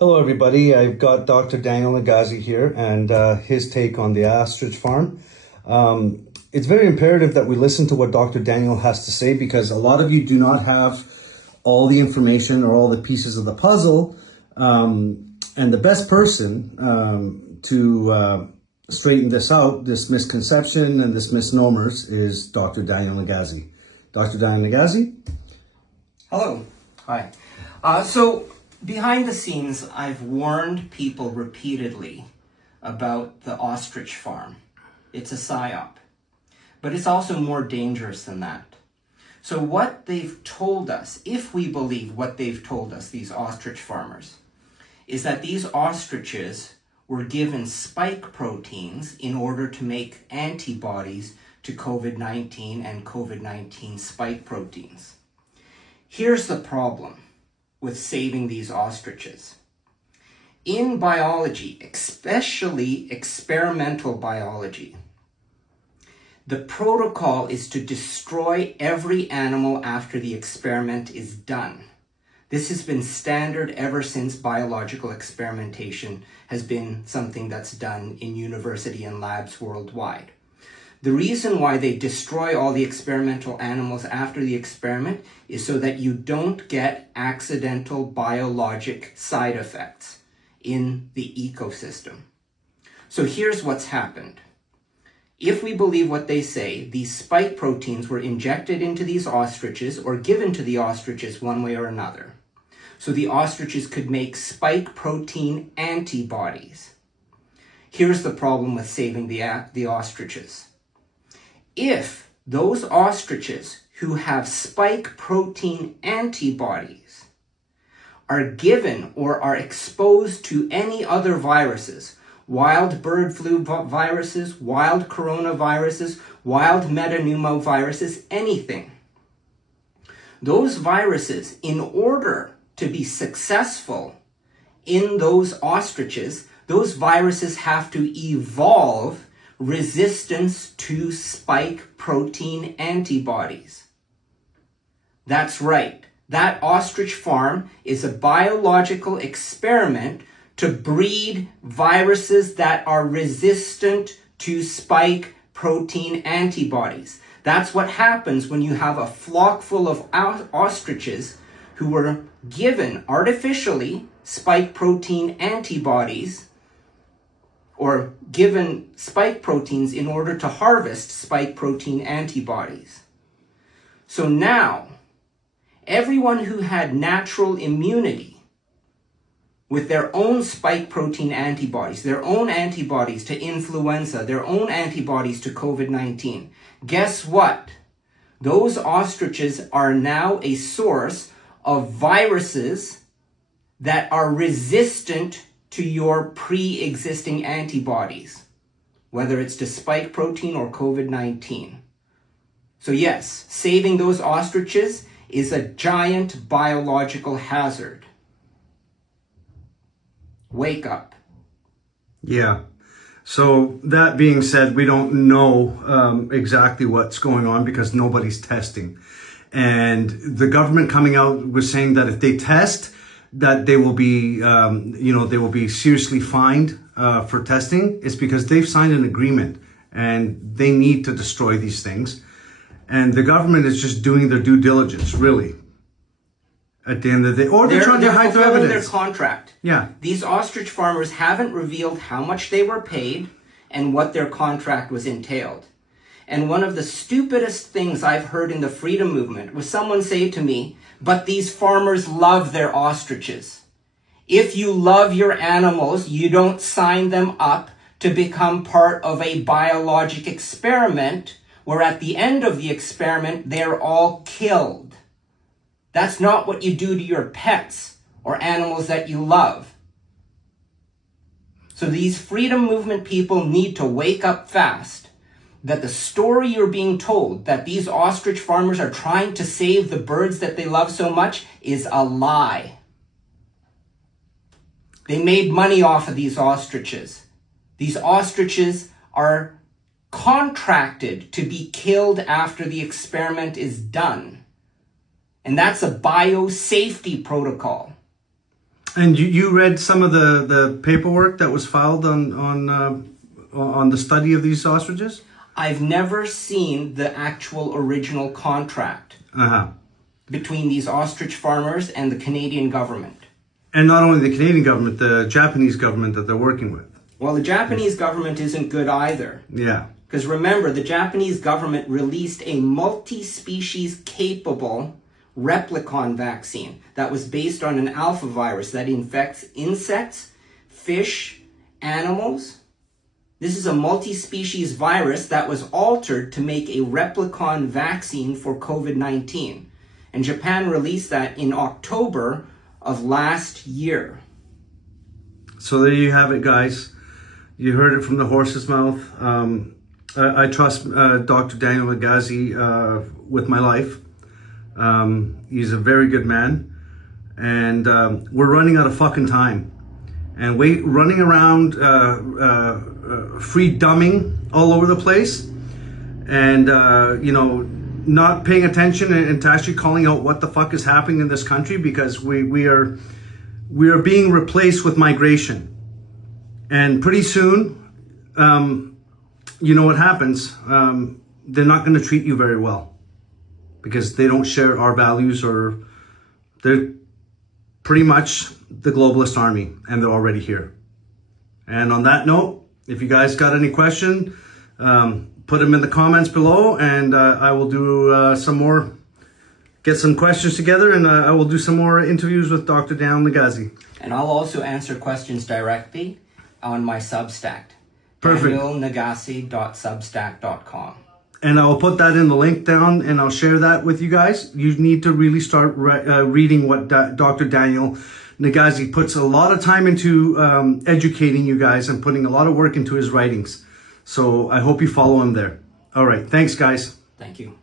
Hello, everybody. I've got Dr. Daniel Nagase here and his take on the ostrich farm. It's very imperative that we listen to what Dr. Daniel has to say because a lot of you do not have all the information or all the pieces of the puzzle. And the best person to straighten this out, this misconception and this misnomers, is Dr. Daniel Nagase. Dr. Daniel Nagase? Hello. Hi. So behind the scenes, I've warned people repeatedly about the ostrich farm. It's a psyop, but it's also more dangerous than that. So what they've told us, if we believe what they've told us, these ostrich farmers, is that these ostriches were given spike proteins in order to make antibodies to COVID-19 and COVID-19 spike proteins. Here's the problem with saving these ostriches. In biology, especially experimental biology, the protocol is to destroy every animal after the experiment is done. This has been standard ever since biological experimentation has been something that's done in university and labs worldwide. The reason why they destroy all the experimental animals after the experiment is so that you don't get accidental biologic side effects in the ecosystem. So here's what's happened. If we believe what they say, these spike proteins were injected into these ostriches or given to the ostriches one way or another. So the ostriches could make spike protein antibodies. Here's the problem with saving the ostriches. If those ostriches who have spike protein antibodies are given or are exposed to any other viruses, wild bird flu viruses, wild coronaviruses, wild metapneumoviruses, anything, those viruses, in order to be successful in those ostriches, those viruses have to evolve resistance to spike protein antibodies. That's right. That ostrich farm is a biological experiment to breed viruses that are resistant to spike protein antibodies. That's what happens when you have a flock full of ostriches who were given artificially spike protein antibodies or given spike proteins in order to harvest spike protein antibodies. So now, everyone who had natural immunity with their own spike protein antibodies, their own antibodies to influenza, their own antibodies to COVID-19, guess what? Those ostriches are now a source of viruses that are resistant to your pre-existing antibodies, whether it's to spike protein or COVID-19. So yes, saving those ostriches is a giant biological hazard. Wake up. Yeah. So that being said, we don't know exactly what's going on because nobody's testing. And the government coming out was saying that if they test, that they will be, they will be seriously fined for testing. It's because they've signed an agreement and they need to destroy these things. And the government is just doing their due diligence, really. At the end of the day, or they're trying to hide their evidence. Their contract. Yeah. These ostrich farmers haven't revealed how much they were paid and what their contract was entailed. And one of the stupidest things I've heard in the freedom movement was someone say to me, but these farmers love their ostriches. If you love your animals, you don't sign them up to become part of a biologic experiment where at the end of the experiment, they're all killed. That's not what you do to your pets or animals that you love. So these freedom movement people need to wake up fast. That the story you're being told, that these ostrich farmers are trying to save the birds that they love so much, is a lie. They made money off of these ostriches. These ostriches are contracted to be killed after the experiment is done. And that's a biosafety protocol. And you read some of the paperwork that was filed on the study of these ostriches? I've never seen the actual original contract between these ostrich farmers and the Canadian government. And not only the Canadian government, the Japanese government that they're working with. Well, the Japanese government isn't good either. Yeah. Because remember, the Japanese government released a multi-species capable replicon vaccine that was based on an alpha virus that infects insects, fish, animals. This is a multi-species virus that was altered to make a replicon vaccine for COVID-19. And Japan released that in October of last year. So there you have it, guys. You heard it from the horse's mouth. I trust Dr. Daniel Nagase with my life. He's a very good man. And we're running out of fucking time. And running around free dumbing all over the place. And, not paying attention and to actually calling out what the fuck is happening in this country, because we are being replaced with migration. And pretty soon, you know what happens. They're not going to treat you very well because they don't share our values, or they're pretty much the globalist army, and they're already here. And on that note, if you guys got any question, put them in the comments below, and I will do get some questions together, and I will do some more interviews with Dr. Daniel Nagase. And I'll also answer questions directly on my Substack. Perfect. DanielNagase.substack.com. And I'll put that in the link down, and I'll share that with you guys. You need to really start reading what Dr. Daniel Nagase puts a lot of time into educating you guys and putting a lot of work into his writings. So I hope you follow him there. All right. Thanks, guys. Thank you.